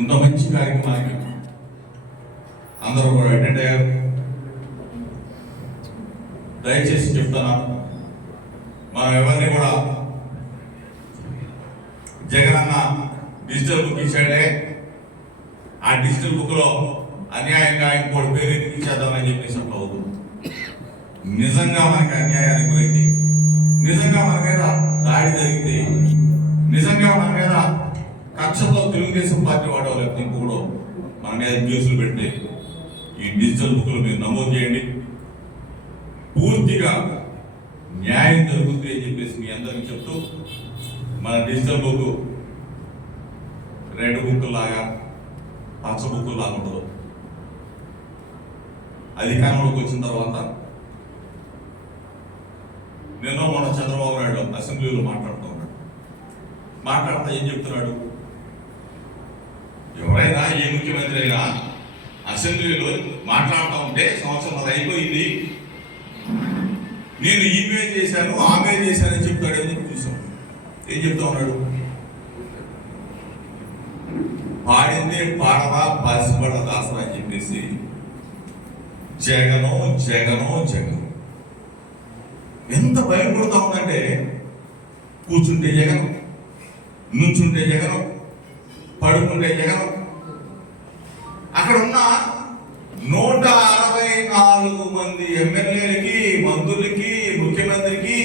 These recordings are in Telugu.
ఇంత మంచి కార్యక్రమానికి అందరూ కూడా అటెండ్ అయ్యారు. దయచేసి చెప్తున్నాను, మనం ఎవరిని కూడా జగనన్న డిజిటల్ బుక్ ఇచ్చాడే, ఆ డిజిటల్ బుక్లో అన్యాయంగా ఇంకోటి పేరు ఇచ్చేద్దామని చెప్పేసి అవ్వదు. నిజంగా మనకి అన్యాయానికి గురైతే, నిజంగా మన మీద దాడి జరిగితే, నిజంగా మన మీద కక్షతో తెలుగుదేశం పార్టీ వాడో లేకపోతే ఇంకోడో మన మీద కేసులు పెడితే ఈ డిజిటల్ బుక్లు మీరు నమోదు చేయండి. పూర్తిగా న్యాయం జరుగుతుంది అని చెప్పేసి మీ అందరికీ చెప్తూ, మన డిజిటల్ బుక్ రెడ్ బుక్ లాగా పచ్చ బుక్ లాగా ఉండదు. అధికారంలోకి వచ్చిన తర్వాత నిన్న మన చంద్రబాబు నాయుడు అసెంబ్లీలో మాట్లాడుతూ ఏం చెప్తున్నాడు, ఎవరైనా ఏ ముఖ్యమంత్రి అయినా అసెంబ్లీలో మాట్లాడుతూ ఉంటే సంవత్సరం అయిపోయింది, నేను ఈమెయిల్ చేశాను ఆమెయిల్ చేశానని చెప్తాడని చెప్పి చూసాం. ఏం చెప్తా ఉన్నాడు, పాడిందే పాడదా బాసిపడ దాసరా అని చెప్పేసి జగను జగను జగను ఎంత భయపడుతూ ఉందంటే, కూర్చుంటే జగను, నుంచుంటే జగను, పడుకుంటే జగను. అక్కడ ఉన్న 164 మంది ఎమ్మెల్యేలకి, మంత్రులకి, ముఖ్యమంత్రికి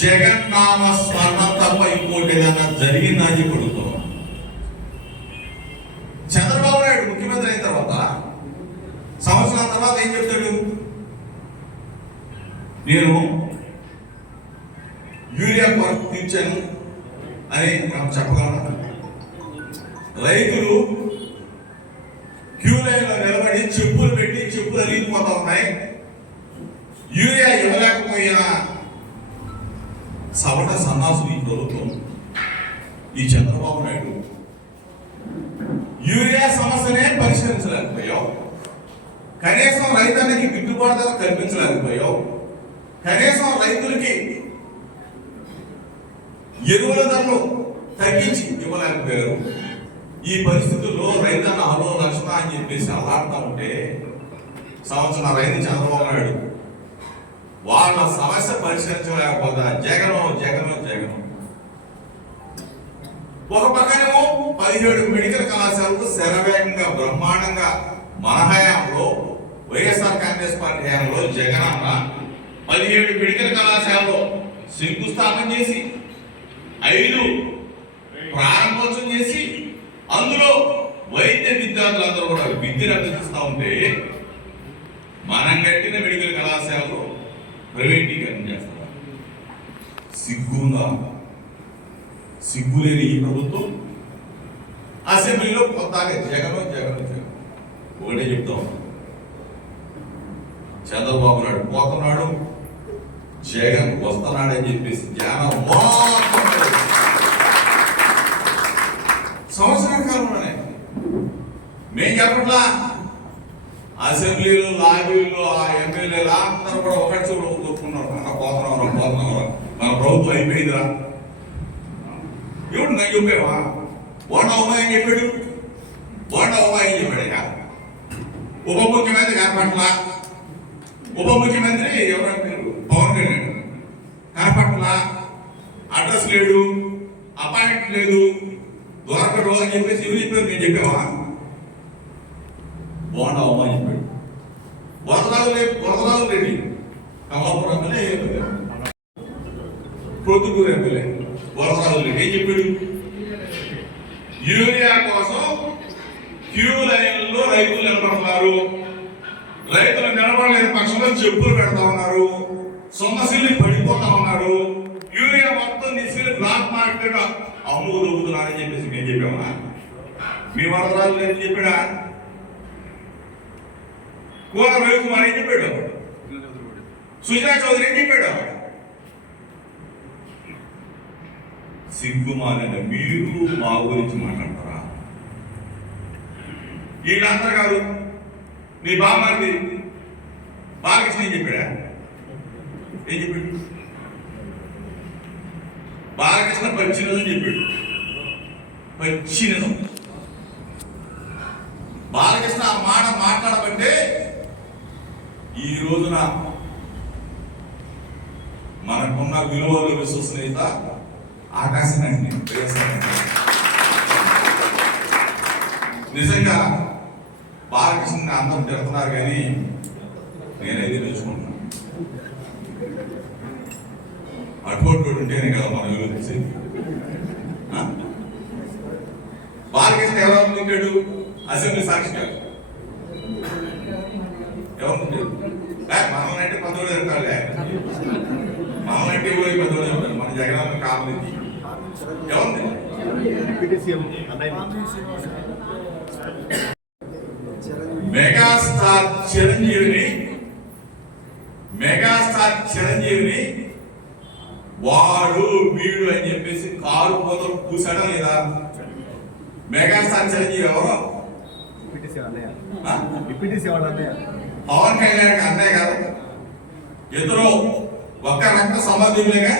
జగన్ నామ స్మరణ తప్ప ఇంకోటి ఏదన్నా జరిగిందా అని చెప్పడుతున్నాం. చంద్రబాబు నాయుడు ముఖ్యమంత్రి అయిన తర్వాత సంవత్సరం తర్వాత ఏం చెప్తాడు, నేను యూరియా కొరత తీర్చాను అని చెప్పగలను. రైతులు క్యూ లైన్లో నిలబడి చెప్పులు పెట్టి చెప్పులు అరిగిపోతా ఉన్నాయి, యూరియా ఇవ్వలేకపోయినా సవట సన్నాసులు ఈ ప్రభుత్వం, ఈ చంద్రబాబు నాయుడు యూరియా సమస్యనే పరిష్కరించలేకపోయావు, కనీసం రైతానికి గిట్టుబాటు ధర కల్పించలేకపోయావు, కనీసం రైతులకి ఎరువుల ధరలు తగ్గించి ఇవ్వలేకపోయారు. ఈ పరిస్థితుల్లో రైతన్న హలో లక్ష్మ అని చెప్పేసి అలాడుతూ ఉంటే సంవత్సరం రైతు చంద్రబాబు నాయుడు వాళ్ళ సమస్య పరిష్కరించలేకపోతా జగను జగను జగను. ఒక పక్కనేమో 17 మెడికల్ కళాశాలలు శరవేగంగా బ్రహ్మాండంగా మన హయాంలో, వైఎస్ఆర్ కాంగ్రెస్ పార్టీ హయాంలో జగనన్న 17 మెడికల్ కళాశాలలో శంకుస్థాపన చేసి 5 ప్రారంభోత్సవం చేసి అందులో వైద్య విద్యార్థులందరూ కూడా విద్యను అభ్యసిస్తూ ఉంటే, మనం కట్టిన మెడికల్ కళాశాలలో ప్రైవేటీకరణ చేస్తారు. సిగ్గుందా? సిగ్గులేని ఈ ప్రభుత్వం అసెంబ్లీలో కొత్తగా జగన్ జగన్ జగన్ ఒకటే చెప్తా ఉన్నాం, చంద్రబాబు నాయుడు పోతున్నాడు, జగన్ వస్తున్నాడని చెప్పేసి జనం సంవత్సరం కాలంలోనే మేము చెప్పట్లా. అసెంబ్లీలో లాబీల్లో ఆ ఎమ్మెల్యేలు అందరూ కూడా ఒకటి చూడ కొట్టుకున్నారు, పోతున్నారా మన ప్రభుత్వం అయిపోయిందిరా. ఎవడు నాకు చెప్పేవా, బోండా ఉమాయని చెప్పాడు, బోండా ఉమాయని చెప్పాడు. ఉప ముఖ్యమంత్రి కనపట్ల, ఉప ముఖ్యమంత్రి ఎవరంటే పవన్ కళ్యాణ్ కనపట్ల, అడ్రస్ లేడు, అపాయింట్ లేదు, దొరకడు అని చెప్పేసి ఎవరు చెప్పారు, నేను చెప్పావా? బోండా ఉమా చెప్పాడు. వరదరాజు రెడ్డి కమలాపురం ఎమ్మెల్యే, ప్రొద్దుటూరు ఎమ్మెల్యే వరదరాజు రెడ్డి ఏం చెప్పాడు, యూరియా కోసం క్యూ లైన్లో రైతులు నిలబడుతున్నారు, రైతులు నిలబడలేని పక్షంలో చెప్పులు పెడతా ఉన్నారు, సొమ్మసిల్లి పడిపోతా ఉన్నారు, యూరియా మొత్తం తీసుకెళ్లి బ్లాక్ మార్కెట్ అమ్ముకుతున్నారని చెప్పేసి మేము చెప్పామా? మీ వరదరాజు ఏం చెప్పాడా? కోన రవికుమార్ ఏం చెప్పాడు? సుజనా చౌదరి ఏం చెప్పాడు? సిగ్గుమాలిన మీరు మా గురించి మాట్లాడతారా? వీళ్ళంతా కాదు, నీ బామ్మది బాలకృష్ణ ఏం చెప్పాడా? ఏం చెప్పాడు? బాలకృష్ణ పచ్చినదని చెప్పాడు. పచ్చినదం బాలకృష్ణ ఆ మాట మాట్లాడబట్టే ఈ రోజున మనకున్న విలువలు విశ్వసనీయత ఆకాశాన్ని నిజంగా బాలకృష్ణ అందరూ తిడుతున్నారు కానీ నేనైతే తెలుసుకుంటున్నాను. అటువంటి ఉంటేనే కదా మన విలువ తెలిసేది. బాలకృష్ణ ఎవరు తింటాడు? అసెంబ్లీ సాక్షిగా ఎవరు తింటాడు? మనల్ని 10 తింటాడులే, మనల్ని పోయి 10 తింటాడు. మన జగన్ కావాలి ఎవరు మెగాస్టార్ చిరంజీవిని వాడు వీడు అని చెప్పేసి కారు పోతలు పూసాడా లేదా? మెగాస్టార్ చిరంజీవి ఎవరు? పవన్ కళ్యాణ్ అన్నయ్య కాదు. ఇద్దరు ఒక్క రక్త సంబంధికులుగా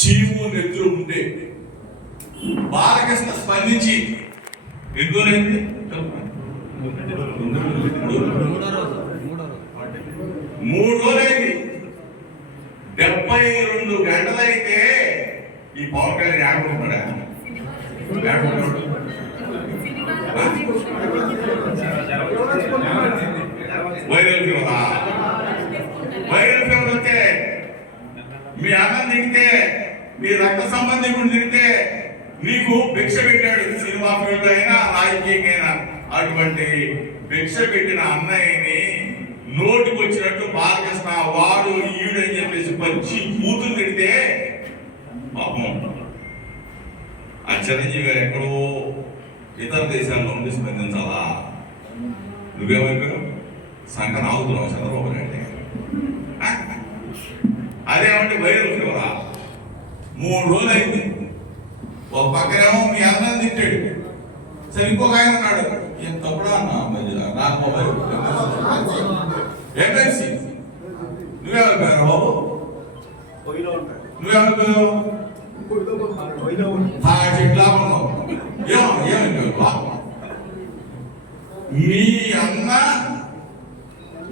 చీము నెత్తులు ఉంటే బాలకృష్ణ స్పందించి 3 రోజులైంది. 72 గంటలైతే ఈ పవన్ కళ్యాణ్ ఆడుకుంటున్నాడా? వైరల్ ఫీవర్ వస్తే మీ అన్నం తింటే మీ రక్త సంబంధికుడు తింటే నీకు భిక్ష పెట్టాడు. సినిమా ఫీల్డ్ అయినా రాజకీయంగా అయినా అటువంటి భిక్ష పెట్టిన అన్నయ్యని నోటికి వచ్చినట్టు బాలకృష్ణ వాడు ఈడు అని చెప్పేసి పచ్చి కూతురు తిడితే పాపం ఆ చిరంజీవి గారు ఎక్కడో ఇతర దేశాల్లో ఉండి స్పందించాలా? నువ్వేమైపోయావు? సంకన ఆగుతున్నావు చంద్రబాబు నాయుడు. అదేమంటే వైరల్ ఫీవరా? 3 రోజులు అయింది. ఒక పక్కనేమో మీ అన్నం తింటాడు. సరే ఇంకొక ఆయన ఉన్నాడు, ఏం తప్పుడా అన్న నాకు మొబైల్ ఎమ్మెల్సీ. నువ్వేమైపోయారు బాబు? నువ్వేమైపోయావు? చెట్లా ఉన్నావు. ఏమైపోయావు? మీ అన్న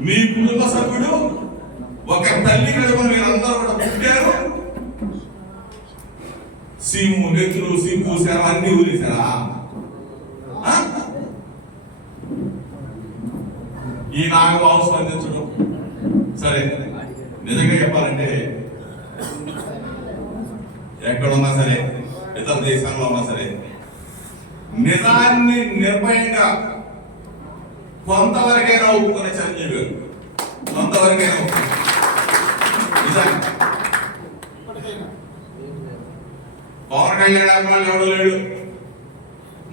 మీ కుటుంబ సభ్యుడు ఒక తల్లి కడుపు మీరందరూ కూడా పుట్టారు. సీము నెత్తులు సీము సేవ అన్ని ఊరేసారా? ఈ నాగబాబు స్పందించడం సరే. నిజంగా చెప్పాలంటే ఎక్కడున్నా సరే, ఇతర దేశాల్లో ఉన్నా సరే, నిజాన్ని నిర్భయంగా కొంతవరకైనా ఒప్పుకునే చిరంజీవి గారు, కొంతవరకైనా నిజాన్ని. పవన్ కళ్యాణ్ అభిమానులు ఎవడు లేడు,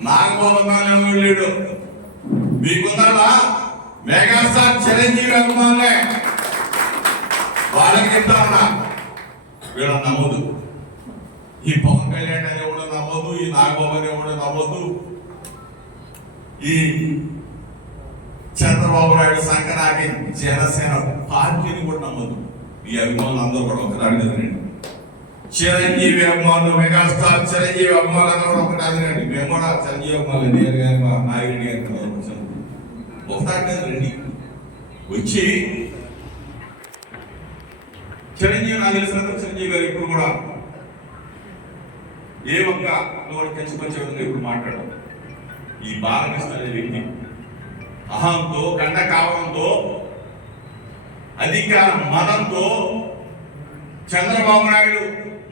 నాగబాబు అభిమానులు ఎవడు లేడు. మీకున్నారా మెగాస్టార్ చిరంజీవి అభిమానులే. వాళ్ళకి చెప్తా ఉన్నా, వీళ్ళ నమ్మదు. ఈ పవన్ కళ్యాణ్ అని ఎవడో నమ్మదు, ఈ నాగబాబు అని ఎవడో నమ్మదు, ఈ చంద్రబాబు నాయుడు సంకనాకి జనసేన పార్టీని కూడా నమ్మదు. ఈ అభిమానులు అందరూ కూడా ఒకటి అడిగినండి. చిరంజీవి అభిమానులు, మెగాస్టార్ చిరంజీవి అభిమానులు అందరూ కూడా ఒకటి అడిగినండి. మేము కూడా చిరంజీవి అభిమానులు నేను కానీ మా నాయుడిని కానీ ఒకటి రండి వచ్చి చిరంజీవి నాకు తెలిసినంత చిరంజీవి గారు ఇప్పుడు కూడా ఏ ఒక్క కించపరిచే విధంగా ఇప్పుడు మాట్లాడడం. ఈ బాలకృష్ణ అనే వ్యక్తి అహంతో, కండ కావడంతో, అధికార మదంతో చంద్రబాబు నాయుడు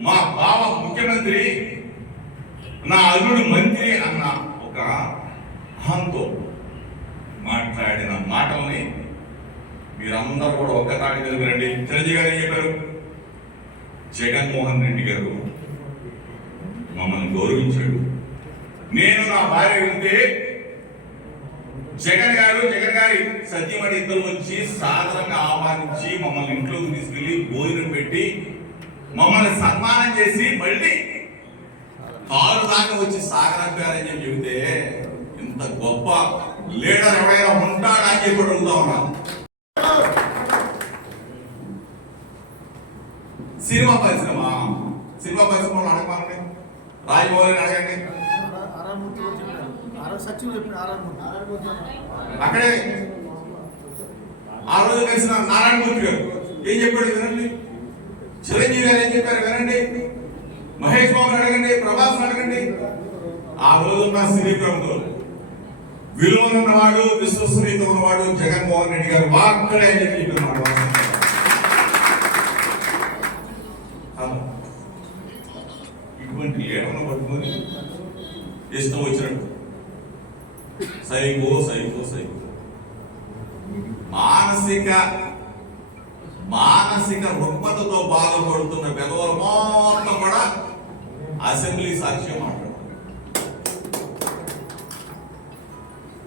మా బావ ముఖ్యమంత్రి, నా అల్లుడు మంత్రి అన్న ఒక అహంతో మాట్లాడిన మాటల్ని మీరందరూ కూడా ఒక్కసారి తెలుగురండి. చిరంజీవి గారు ఏం చెప్పారు? జగన్మోహన్ రెడ్డి గారు మమ్మల్ని గౌరవించాడు. నేను నా భార్య వెళ్తే జగన్ గారి సత్యమణి ఇద్దరు వచ్చి సాధారణంగా ఆహ్వానించి మమ్మల్ని ఇంట్లోకి తీసుకెళ్లి భోజనం పెట్టి మమ్మల్ని సన్మానం చేసి మళ్ళీ కారు దాకా వచ్చి సాగరంగారని చెప్పి చెబితే ఇంత గొప్ప లీడర్ ఎవరైనా ఉంటాడా అని చెప్పి అడుగుతా ఉన్నాను. సినిమా పరిశ్రమలో అడగమండి, రాజమౌళిని అడగండి, సచివులు చెప్పిన అక్కడే ఆ రోజు కలిసిన నారాయణమూర్తి గారు ఏం చెప్పాడు వినండి, చిరంజీవి గారు ఏం చెప్పారు వినండి, మహేష్ బాబు అడగండి, ప్రభాస్ అడగండి. ఆ రోజున్న సినీ ప్రముఖులు విలువలున్నవాడు, విశ్వసనీయత ఉన్నవాడు జగన్మోహన్ రెడ్డి గారు వాక్కడే అని చెప్పి చెప్పినాడు. ఇటువంటి లీడర్ను పట్టుకొని ఇష్టం వచ్చినట్టు సైకో సైకో సైకో మానసిక రుగ్మతతో బాధపడుతున్న పెదవులు మొత్తం కూడా అసెంబ్లీ సాక్ష్యం మాట్లాడుతున్నారు.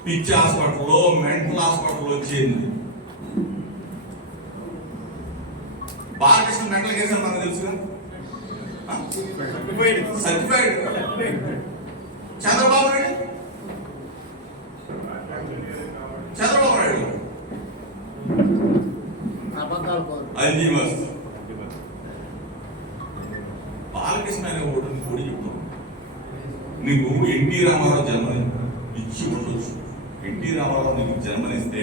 పిచ్చి హాస్పిటల్లో, మెంటల్ హాస్పిటల్లో వచ్చింది. బాలకృష్ణ మెంటల్ కేసు మనకు తెలుసు, సర్టిఫైడ్. చంద్రబాబు నాయుడు అల్జీమర్స్. బాలకృష్ణ అనే ఓటుని కూడా చెప్తాం. నీకు ఎన్టీ రామారావు జన్మని ఇచ్చి ఉండొచ్చు. ఎన్టీ రామారావు నీకు జన్మనిస్తే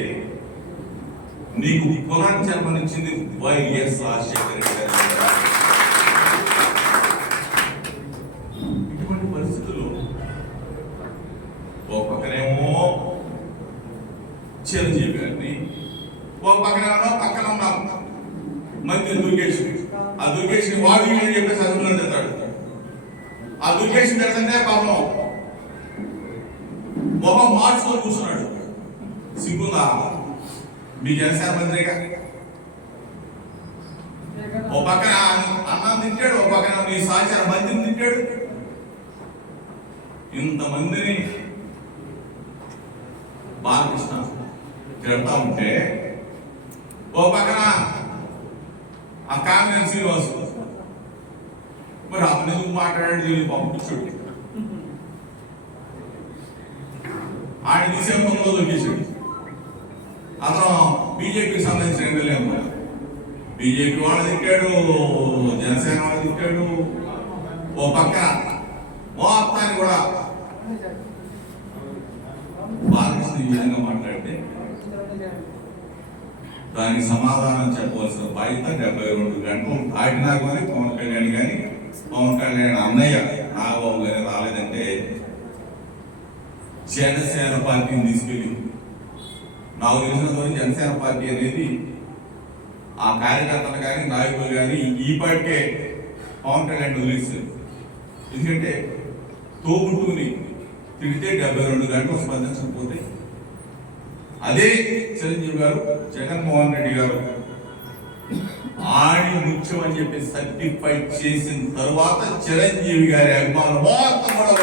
నీకు కులాన్ని జన్మనిచ్చింది వైఎస్ రాజశేఖర రెడ్డి గారు. ఇటువంటి పరిస్థితుల్లో ఒక పక్కనేమో చిరంజీవి గారిని, ఒక పక్కన ఉన్నారు మంత్రి దుర్గేష్. ఆ దుర్గేష్ వాడు అని చెప్పేసి అదుపులో తెస్తాడు. ఆ దుర్గేష్ పెడితే పాపం మొహం మార్చుకొని కూర్చున్నాడు. సిగ్గుందా మీ జనసేన మంత్రిగా? ఓ పక్కన అన్నం తింటాడు, ఓ పక్కన నీ సహచార మంత్రిని తింటాడు. ఇంతమందిని బాలకృష్ణ తిడతా ఉంటే ఓ పక్కన ఆ కాంగ్రెస్ శ్రీనివాసు మరి అతను ఎందుకు మాట్లాడాడు పంపించాడు. ఆయన డిసెంబర్లో దొరికేశాడు. అతను బీజేపీకి సంబంధించిన ఎమ్మెల్యే అన్నమాట. బీజేపీ వాళ్ళు తిట్టాడు, జనసేన వాళ్ళు తిట్టాడు. ఓ పక్కన మొత్తాన్ని కూడా బాలకృష్ణ ఈ విధంగా మాట్లాడితే దానికి సమాధానం చెప్పవలసిన బాధ్యత 72 గంటలు దాటినా కానీ పవన్ కళ్యాణ్ కానీ, పవన్ కళ్యాణ్ అన్నయ్య నాగబాబు గారి రాలేదంటే జనసేన పార్టీని తీసుకెళ్ళి, నాకు తెలిసినంత జనసేన పార్టీ అనేది ఆ కార్యకర్తలు కానీ నాయకులు కానీ ఈ పార్టీకే పవన్ కళ్యాణ్ వదిలేస్తుంది. ఎందుకంటే తోబుట్టుకుని తిడితే 72 గంటలు స్పందించకపోతే అదే చిరంజీవి గారు, జగన్మోహన్ రెడ్డి గారు ఆడి ముఖ్యం అని చెప్పి సర్టిఫై చేసిన తరువాత చిరంజీవి గారి అభిమానులు మొత్తం కూడా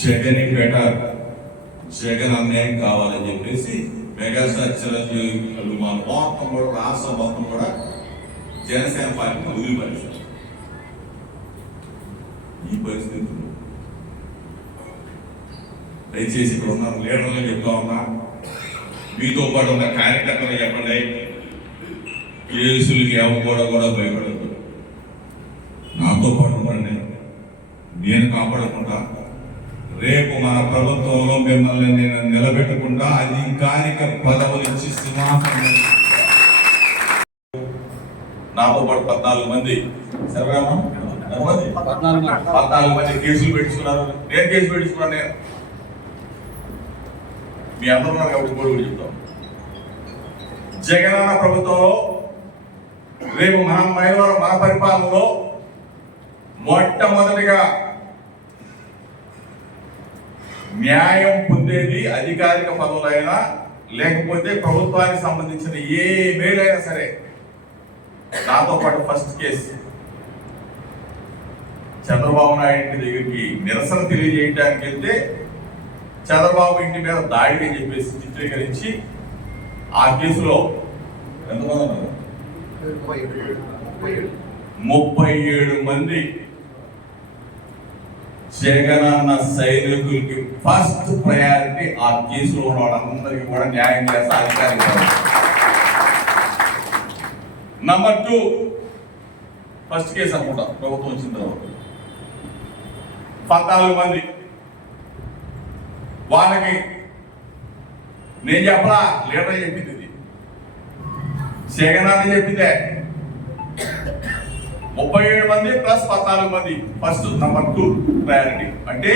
జగన్ బెటర్, జగన్ అన్యాయం కావాలని చెప్పేసి మెగాస్టార్ చిరంజీవి అభిమానులు మొత్తం కూడా రాష్ట్ర మొత్తం కూడా జనసేన పార్టీని వదిలిపరిచారు. ఈ పరిస్థితులు దయచేసి ఇక్కడ ఉన్న లీడర్లు చెప్తా ఉన్నా, మీతో పాటు ఉన్న కార్యకర్తలు చెప్పండి, కేసులకి కూడా భయపడదు. నాతో పాటు ఉండండి, నేను కాపాడకుండా రేపు మన ప్రభుత్వంలో మిమ్మల్ని నేను నిలబెట్టకుండా అధికారిక పదవులు ఇచ్చి సింహాసనం. నాతో పాటు 14 మంది 14 మంది కేసులు పెట్టించుకున్నారు. నేను కేసు పెట్టించుకున్నాను. నేను మీ అందరూ ఉన్నారు కాబట్టి కూడా చెప్తాం. జగనన్న ప్రభుత్వంలో రేపు మన పరిపాలనలో మొట్టమొదటిగా న్యాయం పొందేది అధికారిక పదవులైనా లేకపోతే ప్రభుత్వానికి సంబంధించిన ఏ మేలైనా సరే నాతో పాటు ఫస్ట్ కేసు చంద్రబాబు నాయుడు దగ్గరికి నిరసన తెలియజేయడానికి వెళ్తే చంద్రబాబు ఇంటి మీద దాడి అని చెప్పేసి చిత్రీకరించి ఆ కేసులో ఎంతమంది ఉన్నారు? 37 మంది జగనన్న సైనికులకి ఫస్ట్ ప్రయారిటీ ఆ కేసులో ఉన్న వాళ్ళందరికీ కూడా న్యాయం చేస్తా అధికారి. నంబర్ 2 ఫస్ట్ కేసు అనుకుంటా ప్రభుత్వం వచ్చిన తర్వాత 14 మంది. వాళ్ళకి నేను చెప్పలా, లీడర్ చెప్పింది, ఇది జగన్ చెప్పిందే. 37 మంది ప్లస్ 14 మంది ఫస్ట్ నంబర్ 2 ప్రయారిటీ. అంటే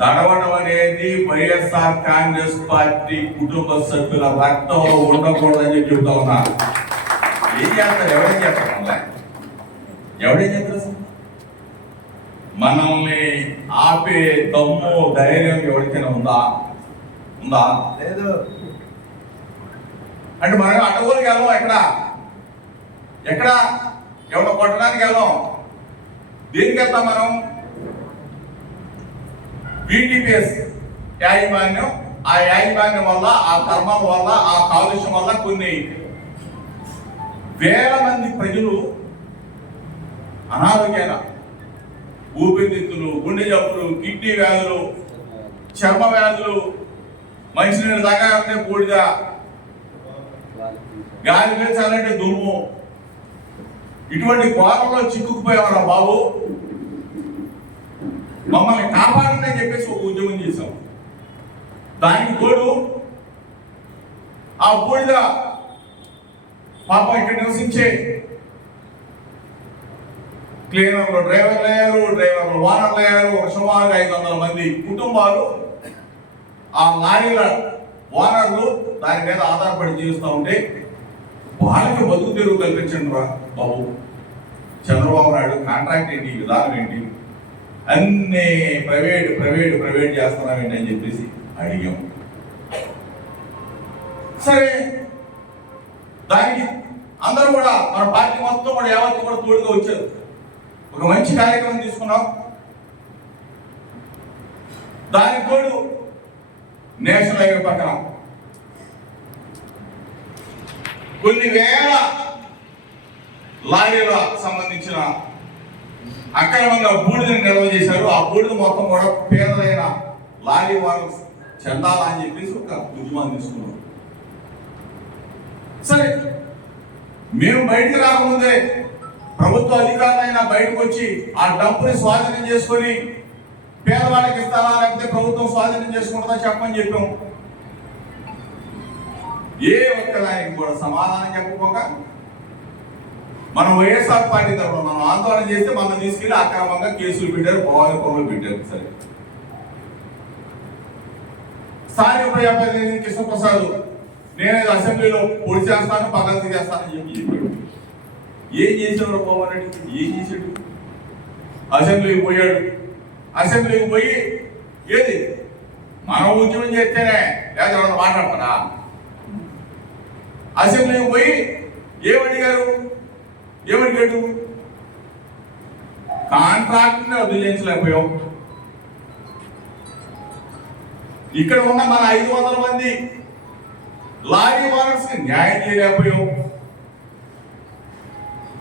దడవడం అనేది వైఎస్ఆర్ కాంగ్రెస్ పార్టీ కుటుంబ సభ్యుల రక్తంలో ఉండకూడదని చెప్పి చెబుతా ఉన్నా. ఏం చేస్తారు? ఎవరేం చేస్తారు? ఎవడేం చేస్తారు? అసలు మనల్ని ఆపే దమ్ము ధైర్యం ఎవరికైనా ఉందా? లేదు. అంటే మనం అటగోలుకి వెళ్ళాం. ఎక్కడ ఎవరో కొట్టడానికి వెళ్ళాం. దేనికి వెళ్తాం మనం? VTPS యాజమాన్యం, ఆ యాజమాన్యం వల్ల, ఆ ధర్మం వల్ల, ఆ కాలుష్యం వల్ల కొన్ని వేల మంది ప్రజలు అనారోగ్యాల, ఊపిరితిత్తులు, గుండె జబ్బులు, కిడ్నీ వ్యాధులు, చర్మ వ్యాధులు, మంచినీళ్ళు తాగాలంటే బూడిద, గాలి పీల్చాలంటే దుమ్ము, ఇటువంటి కోరంలో చిక్కుకుపోయేవాళ్ళ బాబు. మమ్మల్ని కాపాడండి అని చెప్పేసి ఒక ఉద్యమం చేశాం. దానికి తోడు ఆ బూడిద పాపం ఇక్కడ నివసించే క్లీనర్లు, డ్రైవర్లు అయ్యారు, డ్రైవర్లు ఓనర్లు అయ్యారు. ఒక సుమారుగా 500 మంది కుటుంబాలు, ఆ లారీల ఓనర్లు దాని మీద ఆధారపడి జీవిస్తూ ఉంటే వాళ్ళకి బతుకు తెరువు కల్పించండి రా బాబు. చంద్రబాబు నాయుడు కాంట్రాక్ట్ ఏంటి, విధానం ఏంటి, అన్ని ప్రైవేట్ చేస్తున్నాం ఏంటి అని చెప్పేసి అడిగాం. సరే, దానికి అందరూ కూడా మన పార్టీ మొత్తం కూడా యావత్తు కూడా తోడుగా వచ్చారు. ఒక మంచి కార్యక్రమం తీసుకున్నాం. దానికి తోడు నేషనల్ హైవే పక్కన కొన్ని వేల లారీల సంబంధించిన అక్రమంగా బూడిదని నిల్వ చేశారు. ఆ బూడిద మొత్తం కూడా పేదలైన లారీ వాళ్ళు చెందాలా అని చెప్పేసి ఒక ఉద్యమాన్ని తీసుకున్నాం. సరే, మేము బయటికి రాకముందే ప్రభుత్వ అధికారులైనా బయటకు వచ్చి ఆ డబ్బుని స్వాధీనం చేసుకొని పేదవాళ్ళకి ఇస్తారా లేకపోతే ప్రభుత్వం స్వాధీనం చేసుకుంటుందా చెప్పమని చెప్పాం. ఏ ఒక్కదానికి కూడా సమాధానం చెప్పకపోక మనం వైఎస్ఆర్ పార్టీ తరఫున మనం ఆందోళన చేస్తే మనం తీసుకెళ్లి అక్రమంగా కేసులు పెట్టారు, భవానీపురంలో పెట్టారు. సరే, స్థానిక ప్రజాప్రతినిధి కృష్ణప్రసాద్ నేనేదో అసెంబ్లీలో పొడి చేస్తాను, పగలు తీసేస్తానని చెప్పాడు. ఏం చేసేవాడు పవన్ రెడ్డి? ఏం చేసాడు? అసెంబ్లీకి పోయాడు. అసెంబ్లీకి పోయి ఏది మనం ఉద్యమం చేస్తేనే లేదా ఎవరైనా మాట్లాడతారా? అసెంబ్లీకి పోయి ఏమడిగాడు? కాంట్రాక్ట్ వదిలించలేకపోయాం. ఇక్కడ ఉన్న మన 500 మంది లారీ ఓనర్స్ కి న్యాయం చేయలేకపోయాం.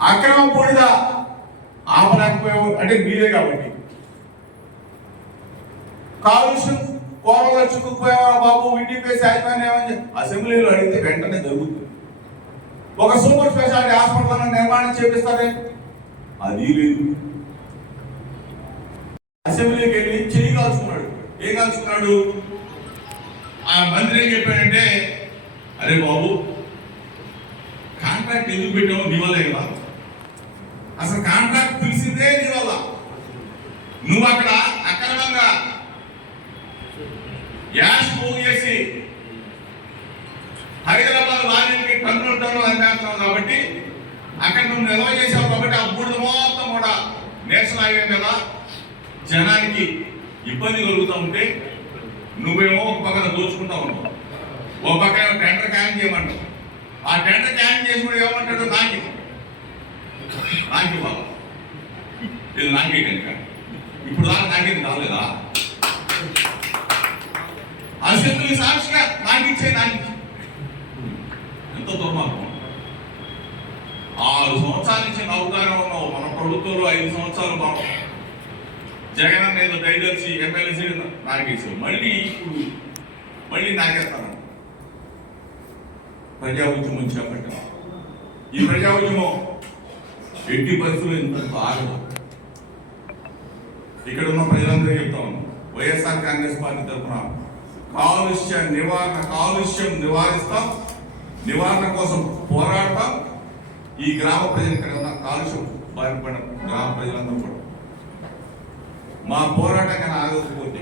అక్రమం బూడిద ఆపలేకపోయాం. అంటే మీరే కాబట్టి కాలుష్యం కోరలో చిక్కుకుపోయావా బాబు, VTPS యాజమాన్యం అసెంబ్లీలో అడిగితే వెంటనే జరుగుతుంది. ఒక సూపర్ స్పెషాలిటీ హాస్పిటల్ నిర్మాణం చేపిస్తారే, అది లేదు. అసెంబ్లీకి వెళ్ళి చెయ్యి కాల్చుకున్నాడు. ఏం కాల్చుకున్నాడు? ఆ మంత్రి ఏం చెప్పాడంటే, అరే బాబు, కాంట్రాక్ట్ ఎందుకు పెట్టామో నీ వల్లే కదా, అసలు కాంట్రాక్ట్ పిలిచిందే నీ వల్ల. నువ్వు అక్కడ అక్రమంగా యాష్ పోగు చేసి హైదరాబాద్ లారీకి టన్నులు అనిపేస్తున్నావు కాబట్టి అక్కడ నువ్వు నిల్వ చేసావు కాబట్టి ఆ బూడిద మొత్తం కూడా నేషనల్ హైవే మీద జనానికి ఇబ్బంది కలుగుతూ ఉంటే నువ్వేమో ఒక పక్కన దోచుకుంటా ఉన్నావు, ఒక పక్కన టెండర్ క్యాన్ చేయమంటావు. ఆ టెండర్ క్యాన్ చేసి కూడా ఏమంటాడు? నాకు ఇవ్వాలి, ఇది నాకే కనుక. ఇప్పుడు దాకా నాకేది రాలేదా? అసెంబ్లీ సాక్షిగా నాకు ఎంతో దుర్మార్గం. 6 సంవత్సరాల నుంచి నవ్వుతానే ఉన్నావు. మన ప్రభుత్వంలో 5 సంవత్సరాలు మనం జగన్ అనేది దయచేసి ఎమ్మెల్యే నాకేసావు. మళ్ళీ నాకేస్తాను. ప్రజా ఉద్యమం చేపట్టాం. ఈ ప్రజా ఉద్యమం ఎట్టి పరిస్థితులు ఇంతకు ఆగదు. ఇక్కడ ఉన్న ప్రజలందరూ చెప్తాం, వైఎస్ఆర్ కాంగ్రెస్ పార్టీ తరఫున కాలుష్యం నివారిస్తాం, నివారణ కోసం పోరాడతాం. ఈ గ్రామ ప్రజలు ఇక్కడ ఉన్న కాలుష్యం బారిపడిన గ్రామ ప్రజలందరూ కూడా మా పోరాటం కన్నా ఆగకపోతే,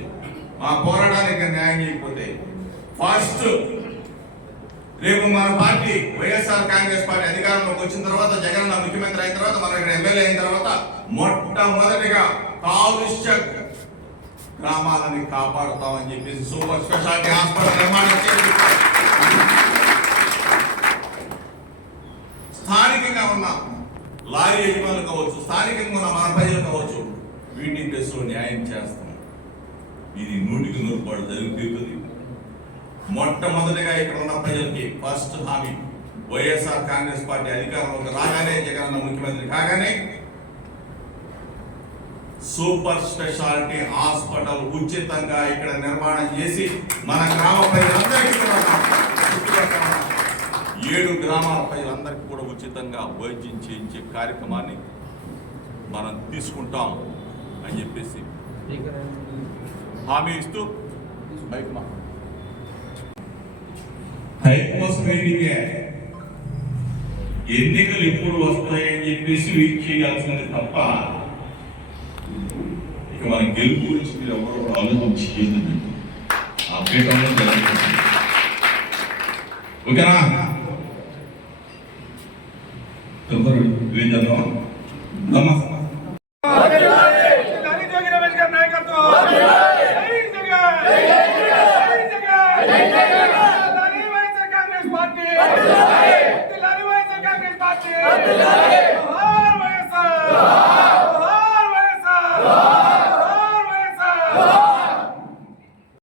మా పోరాటానికి న్యాయం చేయకపోతే ఫస్ట్ రేపు మన పార్టీ వైఎస్ఆర్ కాంగ్రెస్ పార్టీ అధికారంలోకి వచ్చిన తర్వాత, జగన్ ముఖ్యమంత్రి అయిన తర్వాత, మనం ఇక్కడ ఎమ్మెల్యే అయిన తర్వాత మొట్టమొదటిగా కాలుష్య గ్రామాలని కాపాడుతామని చెప్పేసి సూపర్ స్పెషాలిటీ హాస్పిటల్ నిర్మాణం చేసి స్థానికంగా ఉన్న లారీ యజమానులు కావచ్చు, స్థానికంగా ఉన్న మన ప్రజలు కావచ్చు, వీటి బెస్లో న్యాయం చేస్తాం. ఇది 100% జరుగుతుంది. మొట్టమొదటిగా ఇక్కడ ఉన్న ప్రజలకి ఫస్ట్ హామీ, వైఎస్ఆర్ కాంగ్రెస్ పార్టీ అధికారంలోకి రాగానే, జగన్ ముఖ్యమంత్రి కాగానే సూపర్ స్పెషాలిటీ హాస్పిటల్ ఉచితంగా ఇక్కడ నిర్మాణం చేసి మన గ్రామ ప్రజలందరికీ కూడా 7 గ్రామాల ప్రజలందరికీ కూడా ఉచితంగా వైద్యం చేయించే కార్యక్రమాన్ని మనం తీసుకుంటాం అని చెప్పేసి హామీ ఇస్తూ హైకోర్టు ఎన్నికలు ఎప్పుడు వస్తాయని చెప్పేసి వెయిట్ చేయాల్సింది తప్ప ఇక మన గెలుపు గురించి మీరు ఎవరు ఆలోచించి చేయదండి. ఆ పీఠంలో జరుగుతుంది. ఓకేనా? తొందర వేద్దాం. Party!